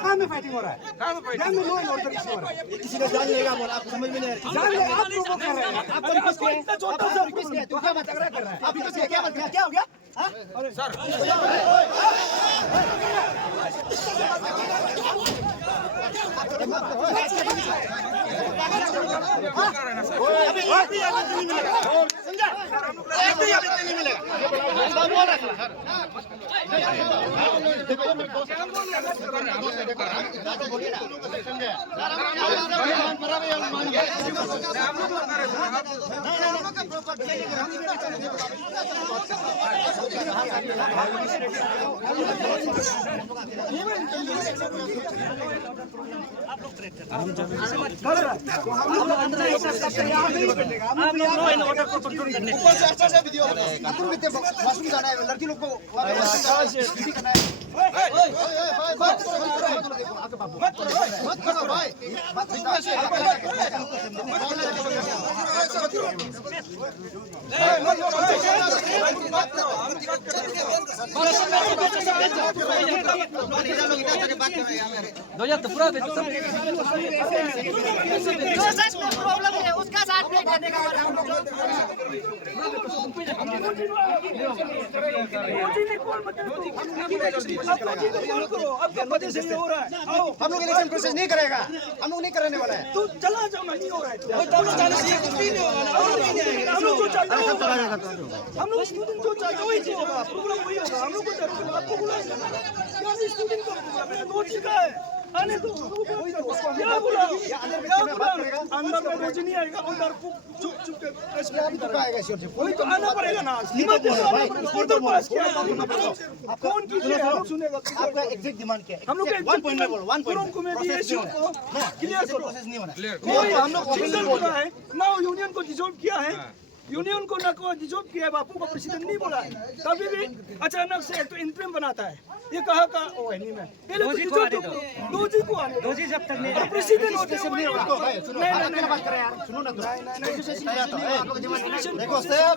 कहाँ में फाइटिंग हो रहा है? किसी ने जान लेगा बोला, आपको समझ में नहीं आ रहा। जान ले, आप लोग कर रहे हैं। आप इतना छोटा सा किसने? तू क्या झगड़ा कर रहा है? आप किसने क्या बात क्या हो गया? सर लड़की लोग को जो सच में प्रॉब्लम है उसका साथ नहीं देने का हम लोग इलेक्शन प्रोसेस नहीं करेगा, हम लोग नहीं कराने वाला है। तू चला जाओ ना, नहीं हो रहा है। हम लोग स्टूडेंट जो चाहते वही चीज होगा, प्रॉब्लम वही होगा। हम लोग को आपको बुलाएंगे ना, स्टूडेंट को नोट लिखा है आने दो। क्या बोला अंदर में रोज नहीं आएगा, अंदर चुप चुप के वही तो आना पड़ेगा ना। कौन कीजिए हम लोग सुनेगा। आपका एग्जैक्ट डिमांड क्या है? हम लोग वन पॉइंट में बोलो, वन पॉइंट को क्लियर करो। प्रोसेस नहीं होना। हम लोग बोला है ना, यूनियन को डिसॉल्व किया है, यूनियन को ना को डिसॉल्व किया है, बापू को प्रेसिडेंट नहीं बोला है। कभी भी अचानक से एक तो इंटरिम बनाता है, ये कहा का ओ है नहीं। मैं पहले तो दोजी को आने दोजी जब तक नहीं प्रेसिडेंट होते सब नहीं होगा। नहीं बात करें यार, सुनो ना। देखो सब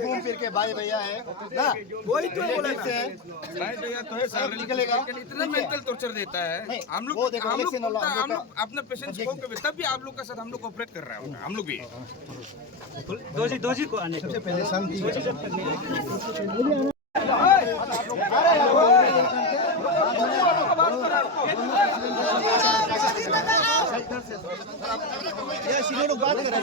घूम फिर के भाई भैया है ना, वही तो बोला भाई भैया तो है सर, निकलेगा। इतना मेंटल टॉर्चर देता है। हम लोग अपना पेशेंस खो के तब भी आप लोग के साथ हम लोग कोऑपरेट कर रहे हैं। हम लोग भी दोजी को आने सबसे पहले शांति लोग बात कर रहे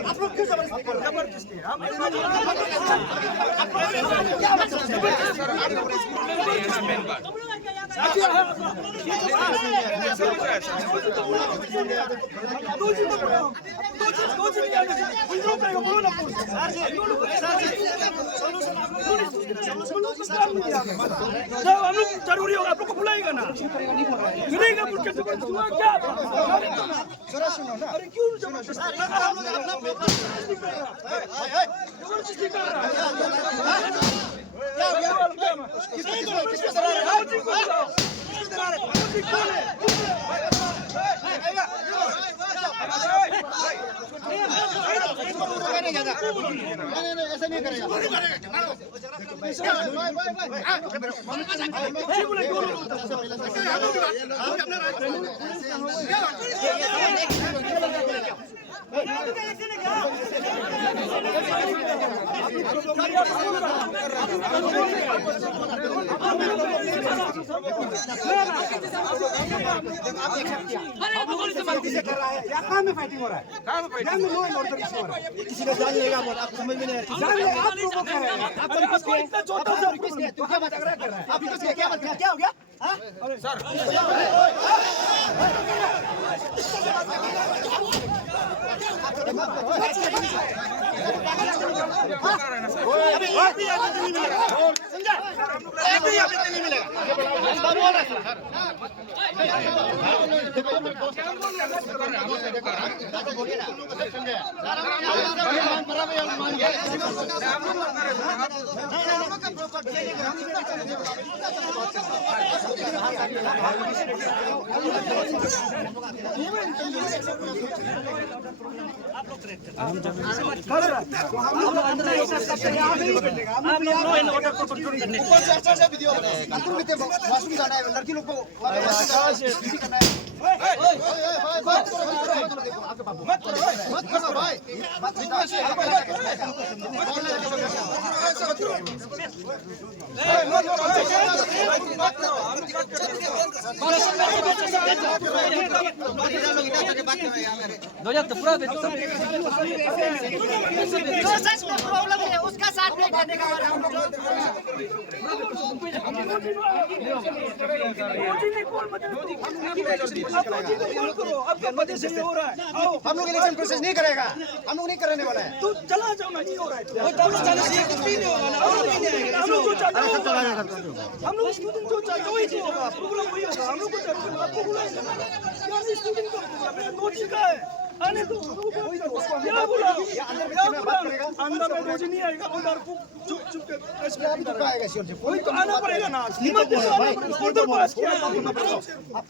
आप लोग क्यों जबरदस्ती हम लोग जरूरी होगा, आप लोग को बुलाएगा ना, मिलेगा क्या? अरे क्यों जबरदस्ती कर रहा ऐसा नहीं करेगा। कहाँ में फाइटिंग हो रहा है? किसी ने जान लेगा बोला, आपको समझ में नहीं आ रहा। जान ले, आप लोग कर रहे हैं। आप इतना छोटा सा किसने? तू क्या झगड़ा कर रहा है? आप किसने क्या बात क्या हो गया? सर वॉशरूम जाना है, लड़की लोग को जो सच में प्रॉब्लम है उसका साथ नहीं देने का हमारा हम लोग हम लोग इलेक्शन प्रोसेस नहीं करेगा, हम लोग नहीं करने वाला है। तो चला जाओ ना, नहीं हो रहा है। हम लोग स्टूडेंट जो चाहिए वही चीज होगा, प्रॉब्लम वही होगा। हम लोग को आपको बुलाएंगे ना, स्टूडेंट को नोट लिखा है आने दो, क्या बोला अंदर में रोज नहीं आएगा, उधर चुप चुप के कोई तो आना पड़ेगा ना, हिम्मत पास किया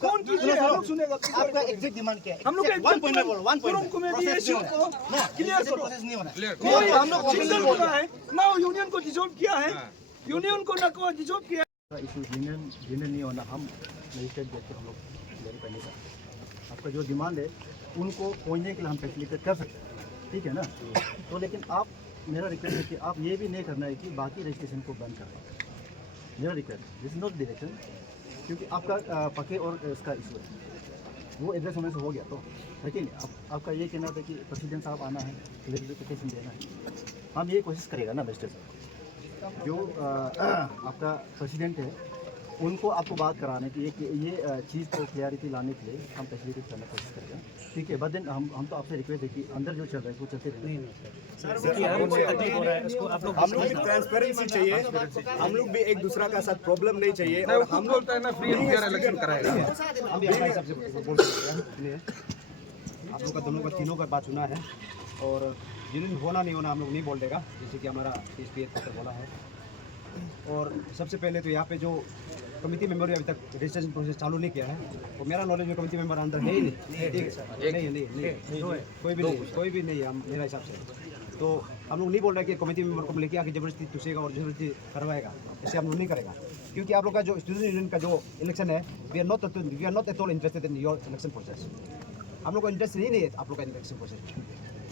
कौन कीजिए, हम लोग सुनेगा। आपका एग्जैक्ट डिमांड क्या है? हम लोग वन पॉइंट में बोलो, वन पॉइंट को क्लियर करो। प्रोसेस नहीं होना। कोई हम लोग सिंगल बोला है ना, यूनियन को डिसॉल्व किया है, यूनियन को ना को डिसॉल्व किया। इशू यूनियन नहीं होना, हम मजिस्ट्रेट देखते हम लोग वेरीफाई नहीं करते। आपका जो डिमांड है उनको पहुंचने के लिए हम फैसिलिटेट कर सकते हैं, ठीक है ना। तो लेकिन आप, मेरा रिक्वेस्ट है कि आप ये भी नहीं करना है कि बाकी रजिस्ट्रेशन को बंद कर रहे हैं। मेरा request, this is not direction, क्योंकि आपका पके और इसका इशू है, वो एड्रेस होने से हो गया तो है कि नहीं। आपका ये कहना था कि प्रेसिडेंट साहब आना है, क्लेरिफिकेशन देना है, हम ये कोशिश करेगा ना मजिस्ट्रेट साहब, जो आपका प्रेसिडेंट है उनको आपको बात कराने की ये चीज़ को क्लियरिटी लाने के लिए हम फैसिलिटेट करने की कोशिश करेंगे, ठीक है। बट देन हम तो आपसे रिक्वेस्ट है कि अंदर जो चल रहा है वो चलते रहें। हम लोग भी ट्रांसपेरेंसी चाहिए, हम लोग भी एक दूसरा का साथ प्रॉब्लम नहीं चाहिए। और हम लोग बोलता है ना फ्री एंड फेयर इलेक्शन कराएगा। हम भी अपने हिसाब से बोल सकते हैं। आप लोग का दोनों का तीनों का बात सुना है, और जिन्हें होना नहीं होना हम लोग नहीं बोल देगा, जैसे कि हमारा SPF का बोला है। और सबसे पहले तो यहाँ पे जो कमिटी मेंबर अभी तक रजिस्ट्रेशन प्रोसेस चालू नहीं किया है, तो मेरा नॉलेज में कमिटी मेंबर अंदर है ही नहीं, कोई भी नहीं है मेरा हिसाब से। तो हम लोग नहीं बोल रहे कि कमिटी मेंबर को लेके आके जबरदस्ती तुसेगा और जबरदस्ती करवाएगा, ऐसे हम लोग नहीं करेगा। क्योंकि आप लोग का जो स्टूडेंट यूनियन का जो इलेक्शन है, we are not at all interested in your election process. हम लोग का इंटरेस्ट ही नहीं है आप लोग का इलेक्शन प्रोसेस।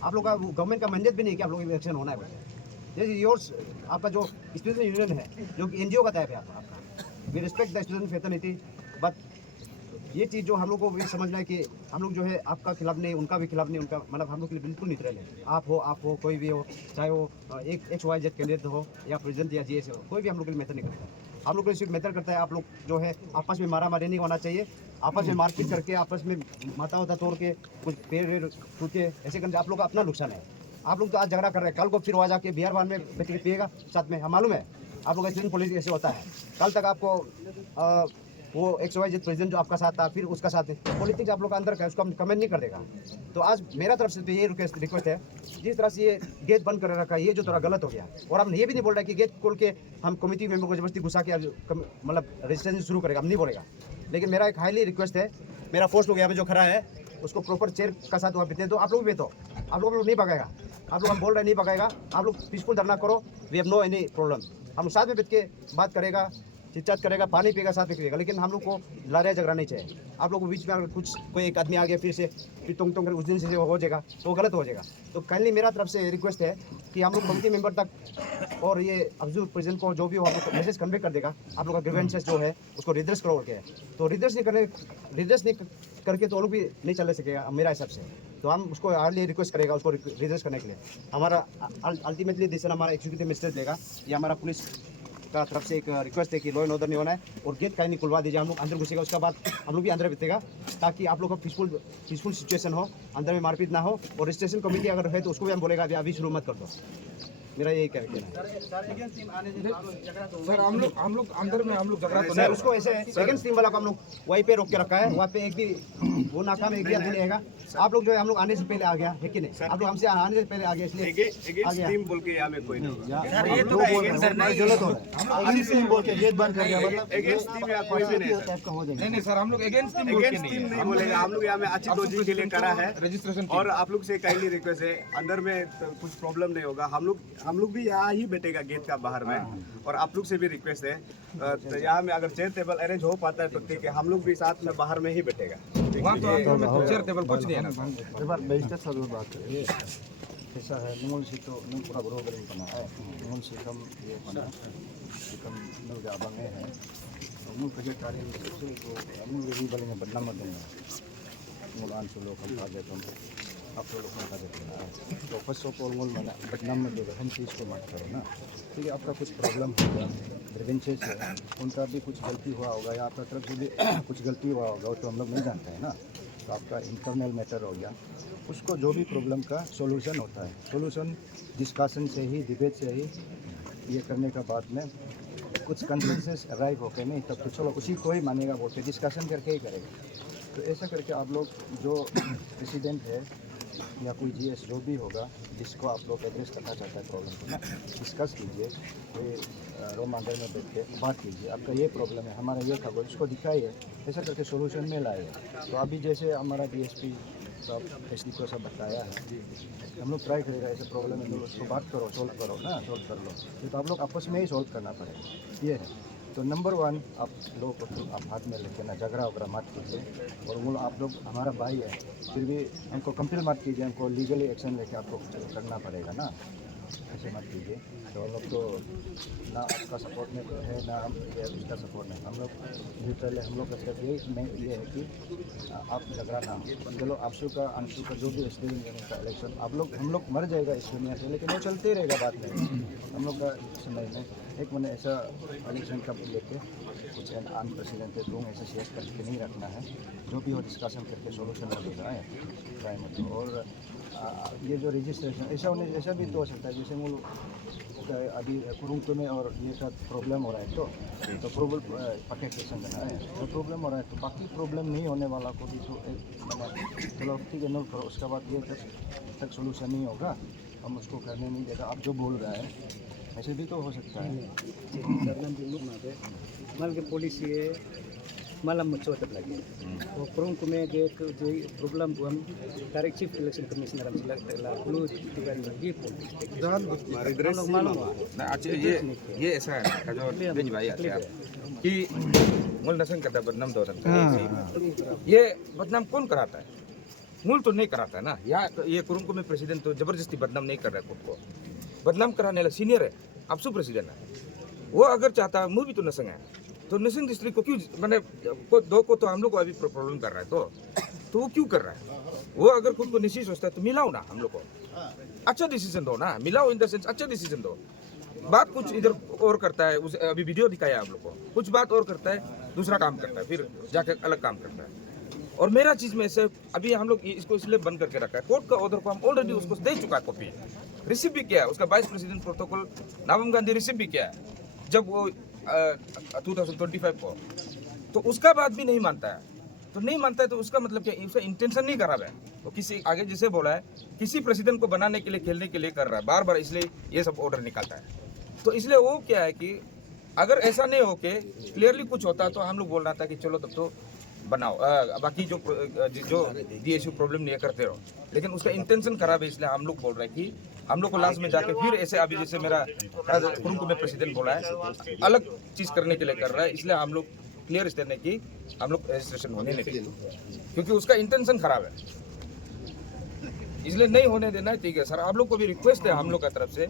आप लोग का गवर्नमेंट का मैंडेट भी नहीं कि आप लोग इलेक्शन होना है बोलते। जैसे योर्स आपका जो स्टूडेंट यूनियन है, जो कि NGO का टाइप है आपका, we respect the student fraternity, but ये चीज़ जो हम लोग को भी समझना है कि हम लोग जो है आपका खिलाफ नहीं, उनका भी खिलाफ नहीं, उनका मतलब हम लोग के लिए बिल्कुल न्यूट्रल है। आप हो कोई भी हो, चाहे वो एक XYZ कैंडिडेट हो या प्रेसिडेंट या GS हो, कोई भी हम लोग के लिए मैटर नहीं करता। हम लोग को सिर्फ मैटर करता है आप लोग जो है आपस में मारा मारी नहीं होना चाहिए, आपस में मारपीट करके आपस में माथा वाता तोड़ के कुछ पेड़ टूट के ऐसे करके आप लोग का अपना नुकसान है। आप लोग तो आज झगड़ा कर रहे हैं, कल को फिर वहाँ जाके बिहार बान में बैठ के पिएगा साथ में, हम मालूम है आप लोग का स्टूडेंट पॉलिटिक्स ऐसे होता है। कल तक आपको वो XYZ प्रेसिडेंट जो आपका साथ था, फिर उसका साथ है, पॉलिटिक्स आप लोग का अंदर का है, उसको हम कमेंट नहीं कर देगा। तो आज मेरा तरफ से तो ये रिक्वेस्ट है, जिस तरह से ये गेट बंद कर रखा है, ये जो थोड़ा गलत हो गया। और हम ये भी नहीं बोल रहे कि गेट खोल के हम कमिटी मेंबर को जबरदस्ती घुसा के मतलब रजिस्ट्रेशन शुरू करेगा, हम नहीं बोलेगा। लेकिन मेरा एक हाईली रिक्वेस्ट है, मेरा फोर्स लोग यहाँ पे जो खड़ा है उसको प्रॉपर चेयर का साथ वहाँ पे दो, आप लोग भी तो आप लोग नहीं पकाएगा, आप लोग हम बोल रहे नहीं पकाएगा, आप लोग पीसफुल धरना करो, we have no any problem. हम साथ में बैठ के बात करेगा, चिटचाट करेगा, पानी पिएगा, साथ में पिएगा, लेकिन हम लोग को लड़ाई झगड़ा नहीं चाहिए। आप लोग को बीच में अगर कुछ कोई एक आदमी आ गया फिर टोंग कर उस दिन से हो जाएगा तो गलत हो जाएगा। तो काइंडली मेरा तरफ से रिक्वेस्ट है कि हम लोग कमिटी मेंबर तक और ये अब्जू प्रेसिडेंट को जो भी हो आप लोग मैसेज कन्वे कर देगा, आप लोग का ग्रीवेंसेस जो है उसको रिड्रेस करो के। तो रिड्रेस नहीं करके तो लोग भी नहीं चल सकेगा मेरा हिसाब से। तो हम उसको हार्डली रिक्वेस्ट करेगा उसको रिड्रेस करने के लिए। हमारा अल्टीमेटली डिसीजन हमारा एग्जीक्यूटिव मजिस्ट्रेट लेगा या हमारा पुलिस का तरफ से एक रिक्वेस्ट है कि लॉ एंड ऑर्डर नहीं होना है और गेट कहीं नहीं खुलवा दीजिए, हम लोग अंदर घुसेगा, उसके बाद हम लोग भी अंदर बैठेगा ताकि आप लोग का पीसफुल सिचुएशन हो, अंदर में मारपीट ना हो। और रजिस्ट्रेशन कमेटी अगर है तो उसको भी हम बोलेगा अभी शुरू मत कर दो। मेरा यही कहना है सर। हम लोग अंदर में हम लोग झगड़ा तो सर, नहीं उसको ऐसे सेकंड टीम वाला को हम लोग वहीं पे रोक के रखा है, वहाँ पे एक भी वो नाका में एक भी आदमी नहीं रहेगा। आप लोग जो है हम लोग आने से पहले आ गया है कि नहीं, आप लोग हमसे आने से पहले आ गया इसलिए आ गया। टीम बोल के यहाँ में कोई नहीं सर ये तो गलत हो रहा है। अगेंस्ट टीम बोल के गेट बंद कर दिया, मतलब अगेंस्ट टीम या कोई भी नहीं है। टाइप का हो जाएगा। नहीं सर, हम लोग अगेंस्ट टीम बोल के अगेंस्ट टीम नहीं नहीं बोलेगा, हम लोग यहाँ में अच्छी दोस्ती के लिए करा है रजिस्ट्रेशन और आप लोग से काइंडली रिक्वेस्ट है, अंदर में तो कुछ प्रॉब्लम नहीं होगा। हम लोग भी यहाँ ही बैठेगा गेट का बाहर में। और आप लोग से भी रिक्वेस्ट है, तो यहाँ में अगर चेयर टेबल अरेंज हो पाता है तो ठीक है, हम लोग भी साथ में बाहर में ही बैठेगा। वहाँ तो अंदर में तो चेयर टेबल कुछ नहीं है ना सर। एक बार बेइज्जत सा बात करें, ऐसा है नूल से तो नूल पूरा बरोबर ही बना है, नूल से कम ये बना कम नूल जाबा में है, नूल कजे कार्य में से तो नूल भी बले में बदनाम मत देना, नूल आंसू लोग हम काजे तुम आप लोग का काजे देना। तो फर्स्ट ऑफ ऑल नूल मना बदनाम मत देगा, हम चीज़ को मत करो ना। ठीक है, आपका कुछ प्रॉब्लम होगा, ग्रीवेंसेस है, उनका भी कुछ गलती हुआ होगा या आपका तरफ से भी कुछ गलती हुआ होगा, तो हम लोग नहीं जानते हैं ना। तो आपका इंटरनल मैटर हो गया, उसको जो भी प्रॉब्लम का सॉल्यूशन होता है, सॉल्यूशन डिस्कशन से ही, डिबेट से ही ये करने का बाद में कुछ कंसेंसस अराइव होकर नहीं, तब तो चलो उसी को ही मानेगा बोल के डिस्कशन करके ही करेगा। तो ऐसा करके आप लोग जो प्रेसिडेंट है या कोई जीएस जो भी होगा जिसको आप लोग एड्रेस करना चाहता है प्रॉब्लम को ना, डिस्कस कीजिए, कोई रूम अंदर में बैठ के बात कीजिए, आपका ये प्रॉब्लम है, हमारा ये था, उसको दिखाइए, ऐसा करके सोल्यूशन में लाइए। तो अभी जैसे हमारा डीएसपी सब एसडी को सब बताया है, हम लोग ट्राई करेगा ऐसे प्रॉब्लम है, उसको बात करो, सोल्व करो ना, सोल्व कर लो। ये तो आप लोग आपस में ही सोल्व करना पड़ेगा, ये है। तो नंबर 1 आप लोगों को तो आप हाथ में लेके ना झगड़ा वगैरह मत कीजिए। और वो आप लोग हमारा भाई है, फिर भी हमको कंपेल मत कीजिए, हमको लीगली एक्शन लेके आपको करना पड़ेगा ना, ऐसे मत कीजिए। तो हम लोग तो ना आपका सपोर्ट में है ना हम उसका सपोर्ट में, हम लोग न्यूट्रल है। हम लोग का सिर्फ ये है कि आप झगड़ा ना हो। चलो अंशु का जो भी स्टूडेंट का इलेक्शन हम लोग मर जाएगा इस दुनिया से, लेकिन वो चलते रहेगा बाद में। हम लोग का समय में एक मैंने ऐसा इलेक्शन कब लेके कुछ अनप्रेसिडेंटेड रूम ऐसा शेयर करके नहीं रखना है, जो भी हो डिस्कशन करके सोल्यूशन लगेगा है टाइम में। और ये जो रजिस्ट्रेशन ऐसा भी तो हो सकता है, जैसे वो अभी कुरुंग में और ये सब प्रॉब्लम हो रहा है, तो प्रॉब्लम पकेटेशन करना है, तो प्रॉब्लम हो रहा है, तो बाकी प्रॉब्लम नहीं होने वाला को भी तो मैंने चलो ठीक है नोट करो, उसके बाद ये तक सोल्यूशन नहीं होगा, हम उसको करने नहीं देगा। आप जो बोल रहा है ऐसे भी तो हो सकता है। mal ke polisi malam mencoba lagi. Kurung kume ke problem buam tarik chief election commissioner am sila telah perlu tiba lagi polisi. Jangan malam. ना अच्छा ये ऐसा है जो बेंच भाई आते हैं कि मूल नशे करता बदनाम दो ये बदनाम कौन कराता है? मूल तो नहीं कराता है ना। ये कुरुंग में प्रेसिडेंट तो जबरदस्ती बदनाम नहीं कर रहा है, खुद को बदनाम कराने वाला सीनियर है, आपसू प्रेसिडेंट है। वो अगर चाहता मूल भी तो नशंग है, तो नशंग डिस्ट्रिक्ट को क्यों मैंने दो को तो हम लोग को अभी प्रॉब्लम कर रहा है, तो वो क्यों कर रहा है? वो अगर खुद को निश्चित सोचता है तो मिलाओ ना, हम लोग को अच्छा डिसीजन दो ना, मिलाओ इन द सेंस अच्छा डिसीजन दो। बात कुछ इधर और करता है, उस अभी वीडियो दिखाया आप लोग को, कुछ बात और करता है, दूसरा काम करता है, फिर जाके अलग काम करता है। और मेरा चीज में से अभी हम लोग इसको इसलिए बंद करके रखा है, कोर्ट का ऑर्डर को हम ऑलरेडी उसको दे चुका है, कॉपी रिसीव भी किया है, उसका वाइस प्रेसिडेंट प्रोटोकॉल नावम गांधी रिसीव भी किया है जब वो 2025 को, तो उसका बात भी नहीं मानता है। तो नहीं मानता है तो उसका मतलब क्या, उसका इंटेंशन नहीं खराब है, तो किसी आगे जिसे बोला है किसी प्रेसिडेंट को बनाने के लिए, खेलने के लिए कर रहा है बार बार, इसलिए ये सब ऑर्डर निकालता है। तो इसलिए वो क्या है कि अगर ऐसा नहीं हो के क्लियरली कुछ होता तो हम लोग बोल रहा था कि चलो तब तो बनाओ, बाकी जो DSU प्रॉब्लम नहीं करते रहो, लेकिन उसका इंटेंशन खराब है, इसलिए हम लोग बोल रहे हैं कि हम लोग को लास्ट में जाके फिर ऐसे अभी जैसे मेरा कुरुंग में प्रेसिडेंट बोला है अलग चीज करने के लिए कर रहा है, इसलिए हम लोग क्लियर स्टेट है कि हम लोग रजिस्ट्रेशन होने नहीं देंगे, क्योंकि उसका इंटेंशन खराब है, इसलिए नहीं होने देना है। ठीक है सर, आप लोग को भी रिक्वेस्ट है हम लोग की तरफ से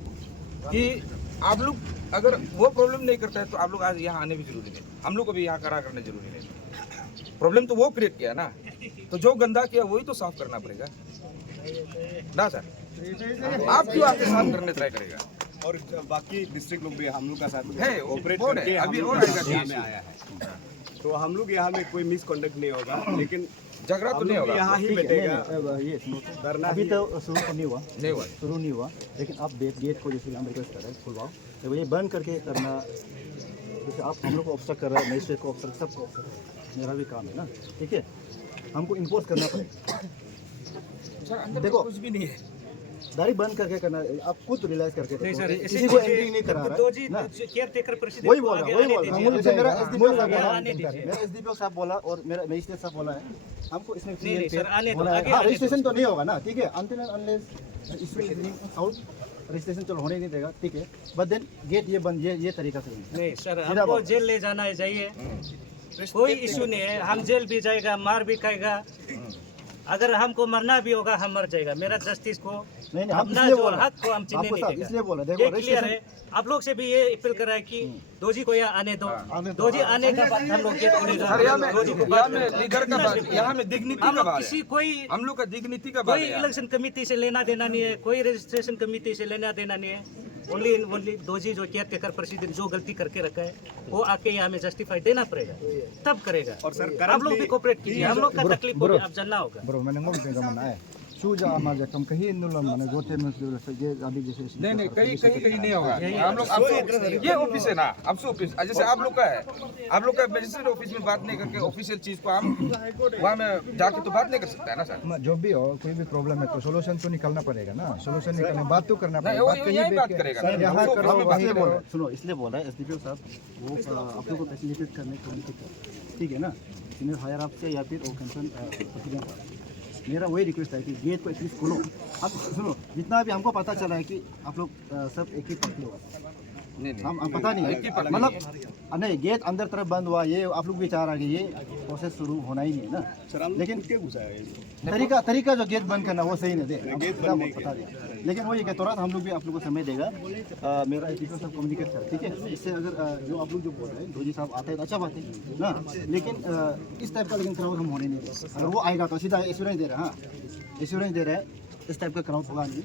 कि आप लोग अगर वो प्रॉब्लम नहीं करता है तो आप लोग आज यहाँ आने भी जरूरी नहीं, हम लोग को भी यहाँ करा करने जरूरी नहीं। प्रॉब्लम तो वो क्रिएट किया ना, तो जो गंदा किया वही तो साफ करना पड़ेगा ना सर। आप क्यों आपके साथ करने ट्राई करेगा? और बाकी डिस्ट्रिक्ट लोग भी हम लोग का साथ है, ऑपरेट बोर्ड है, करके अभी हम और लोग आएगा यहाँ में DSC। आया है। तो हम लोग यहाँ में कोई मिसकॉन्डक्ट नहीं होगा, लेकिन झगड़ा तो हम नहीं लोग होगा, यहाँ ही ठीक है, बैठेगा। ये सुनो तो, धरना अभी ही- तो शुरू तो नहीं हुआ, नहीं हुआ। शुरू नहीं हुआ, लेकिन आप गेट को जैसे हम रिक्वेस्ट कर रहे हैं खुलवाओ, तो ये बंद करके करना, जैसे आप हम लोग को ऑब्स्ट्रक्ट कर रहे हैं, मजिस्ट्रेट को ऑब्स्ट्रक्ट, सबको ऑब्स्ट्रक्ट, मेरा भी काम है ना, ठीक है, हमको इम्पोज करना पड़ेगा। देखो कुछ भी नहीं है। गाड़ी बंद करके करना, आप खुद रियलाइज करके नहीं सर, देखो, ऐसे किसी को एंट्री नहीं करा रहा दो है जी ना, केयर टेकर प्रेसिडेंट वही को बोल आगे रहा, वही आने बोल रहा, दीजिए। मुझे मेरा एसडीपीओ साहब बोला, आने दीजिए। मेरा एसडीपीओ साहब बोला और मेरा मजिस्ट्रेट साहब बोला है, हमको इसमें नहीं, सर, आने दो, बोला है, आगे हाँ आने दो। रजिस्ट्रेशन तो नहीं होगा ना, ठीक है, until and unless issue is being solve, registration चलो होने नहीं देगा, ठीक है, बट देन गेट ये बंद, ये तरीका से बंद। नहीं सर, सीधा हमको बोलो। जेल ले जाना है, जाइए, कोई इशू नहीं है, हम जेल भी जाएगा, मार भी खाएगा, अगर हमको मरना भी होगा हम मर जाएगा, मेरा जस्टिस को नहीं नहीं, हम अपना इसलिए जो बोल रहे हक को हम हैं, छीनने आपको नहीं साहब देगा। इसलिए बोल रहे हैं, ये देखो क्लियर है, रजिस्ट्रेशन आप लोग से भी ये अपील कर रहा है कि दोजी को यहाँ आने दो, आने दो। दोजी आने का बाद हम लोग गेट खोलेगा। सर यहाँ में दोजी को यहाँ बात में करेंगे। लीडर का बात, यहाँ में डिग्निटी हम का लोग बात किसी है, कोई हम लोग का डिग्निटी का बात कोई है यहाँ। इलेक्शन कमेटी से लेना देना नहीं है, कोई रजिस्ट्रेशन कमेटी से लेना देना नहीं है, ओनली दोजी जो केयर टेकर प्रेसिडेंट जो गलती करके रखा है वो आके यहाँ में जस्टिफाई देना पड़ेगा, तब करेगा। और सर आप लोग भी कोऑपरेट कीजिए, हम लोग का तकलीफ को भी आप जानना होगा। bro मैंने ngomong dengan mana suja amal jakam kahin nulam mana gote mas ये अभी जैसे नहीं नहीं, कहीं नहीं होगा, हम लोग आपसे, ये ऑफिस है ना, आपसे ऑफिस, जैसे आप लोग का है, आप लोग का मजिस्ट्रेट ऑफिस में बात नहीं करके ऑफिशियल चीज को हम वहाँ में जाके तो बात नहीं कर सकता है ना सर। जो भी हो, कोई भी प्रॉब्लम है तो सोल्यूशन तो निकालना पड़ेगा ना, सोल्यूशन निकालने बात तो करना नहीं, पड़ेगा, वो यही बात करेगा ना, यहाँ हमको- करो हमें बात वहीं करेगा। करो। सुनो इसलिए बोल रहा है एसडीपीओ साहब, वो आप लोग को फैसिलिटेट करने को ठीक है ना, सीनियर हायर आप से या फिर वो कंसर्न प्रेसिडेंट, मेरा वही रिक्वेस्ट है कि गेट को एटलीस्ट खोलो। अब सुनो, जितना भी हमको पता चला है कि आप लोग सब एक ही पार्टी हो, नहीं नहीं, हम पता नहीं एक ही है, पार्टी मतलब नहीं गेट अंदर तरफ बंद हुआ, ये आप लोग भी चाह रहे हैं कि ये प्रोसेस शुरू होना ही नहीं है ना, सर हम लेकिन क्या घुसा है तरीका जो गेट बंद करना वो सही नहीं दे, हमको गेट पूरा बंद नहीं पता नहीं। लेकिन वो ये कहता रहा हम लोग भी आप लोग को समय देगा, मेरा एसडीपीओ साहब कम्युनिकेट कर, ठीक है, इससे अगर जो आप लोग जो बोल रहे हैं दोजी साहब आता है तो अच्छा बात है ना, लेकिन इस टाइप का लेकिन क्राउड हम होने नहीं दें, अगर वो आएगा तो सीधा एश्योरेंस दे रहा है, हाँ एश्योरेंस दे रहा है, इस टाइप का क्राउड होगा नहीं,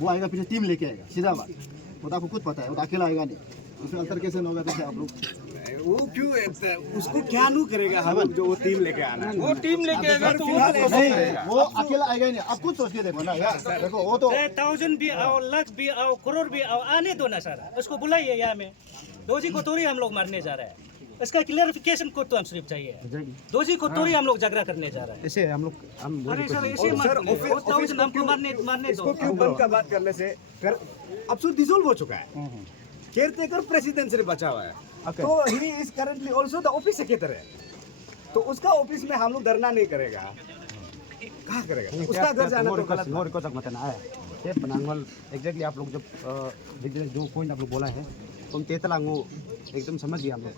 वो आएगा पीछे टीम लेके आएगा, सीधा बात, वो तो आपको खुद पता है, वो तो अकेला आएगा नहीं, उसमें अल्टरकेशन होगा तो आप लोग वो क्यों ऐसा है? उसको क्या नहीं करेगा हम लोग जो वो टीम लेके आना है। वो टीम लेके आएगा तो वो नहीं, वो अकेला आएगा ही नहीं, आप खुद सोच के देखो ना यार, देखो वो तो 1000 भी आओ, लाख भी आओ, करोड़ भी आओ, आने दो ना सर, उसको बुलाइए यहाँ में, दोजी को थोड़ी हम लोग मारने जा रहे हैं, इसका क्लियरिफिकेशन को तो हम सिर्फ चाहिए, दोजी को थोड़ी हम लोग झगड़ा करने जा रहे हैं। ऐसे हम लोग हम अरे सर ऐसे मत सर, बोलिए, वो 1000 हमको मारने इसको दो। क्यों बंद का बात करने से अब सो डिसॉल्व हो चुका है, केयर टेकर प्रेसिडेंट से बचा हुआ है, तो he is currently also the office secretary है, तो उसका ऑफिस में हम लोग धरना नहीं करेगा, कहाँ करेगा, उसका घर जाना तो गलत नो रिकॉर्ड तक बताना है ये पनांगल एग्जैक्टली आप लोग जब जो पॉइंट आप लोग बोला है तो हम तेतलांगो एकदम समझ गया, हम लोग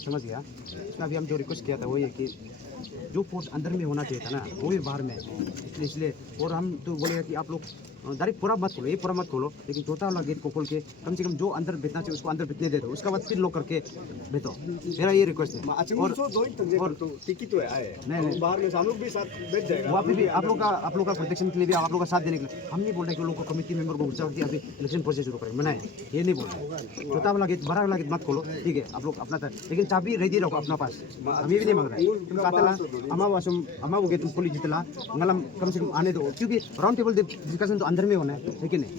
समझ गया। उसमें अभी हम जो रिक्वेस्ट किया था वो ये कि जो फोर्स अंदर में होना चाहिए था ना वो भी बाहर में, इसलिए और हम तो बोलेगा कि आप लोग डायरेक्ट पूरा मत खोलो, ये पूरा मत खोलो, लेकिन छोटा वाला गेट को खोल के कम से कम जो अंदर बैठना चाहिए उसको अंदर बैठने दे दो, उसके बाद फिर लोग करके बैठो, मेरा ये रिक्वेस्ट है। अच्छा और सो दो ही और तो टिकट तो आए नहीं। बाहर में हम लोग भी साथ बैठ जाएगा, वहाँ पे भी आप लोग का प्रोटेक्शन के लिए भी आप लोग का साथ देने के लिए हम नहीं बोल रहे कि लोगों को कमेटी मेंबर को गुस्सा करके अभी इलेक्शन प्रोसेस शुरू करें, मनाए ये नहीं बोल रहे, छोटा वाला गेट बड़ा वाला गेट मत खोलो, ठीक है, आप लोग अपना था, लेकिन चाबी रेडी रखो अपना पास, हम ये भी नहीं मांग रहे हमारा वो गेट पुलिस जितला ngalaम कम से कम आने दो, क्योंकि राउंड टेबल डिस्कशन तो अंदर में होना है, लेकिन नहीं